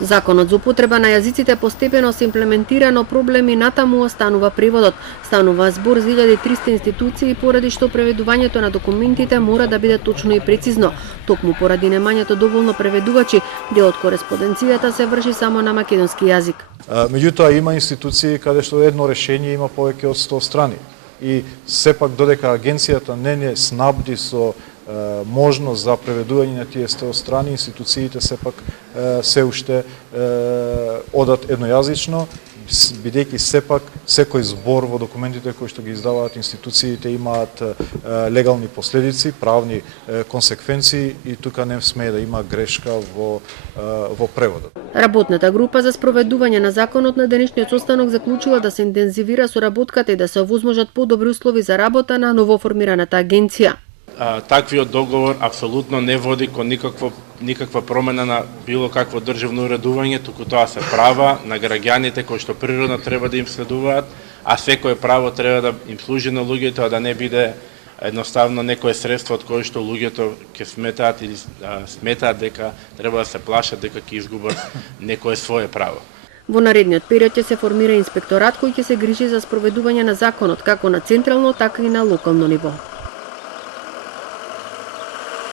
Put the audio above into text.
Законот за употреба на јазиците постепено се имплементира, но проблеми натаму останува преводот. Станува збор за 1300 институции, поради што преведувањето на документите мора да биде точно и прецизно. Токму поради немањето доволно преведувачи, дел од кореспонденцијата се врши само на македонски јазик. Меѓутоа има институции каде што едно решение има повеќе од 100 страни. И сепак додека агенцијата не снабди со можност за преведување на тие 100 страни, институциите сепак се уште одат еднојазично, бидејќи сепак секој збор во документите кои што ги издаваат институциите имаат легални последици, правни консеквенции и тука не смее да има грешка во преводот. Работната група за спроведување на законот на денешниот состанок заклучува да се интензивира соработката и да се овозможат подобри услови за работа на новоформираната агенција. Таквиот договор апсолутно не води кон никаква промена на било какво државно уредување, туку тоа се права на граѓаните кои што природно треба да им следуваат, а секое право треба да им служи на луѓето, а да не биде едноставно некое средство од кое што луѓето ќе сметаат или сметаат дека треба да се плашат дека ќе изгубат некое свое право. Во наредниот период ќе се формира инспекторат кој ќе се грижи за спроведување на законот како на централно, така и на локално ниво.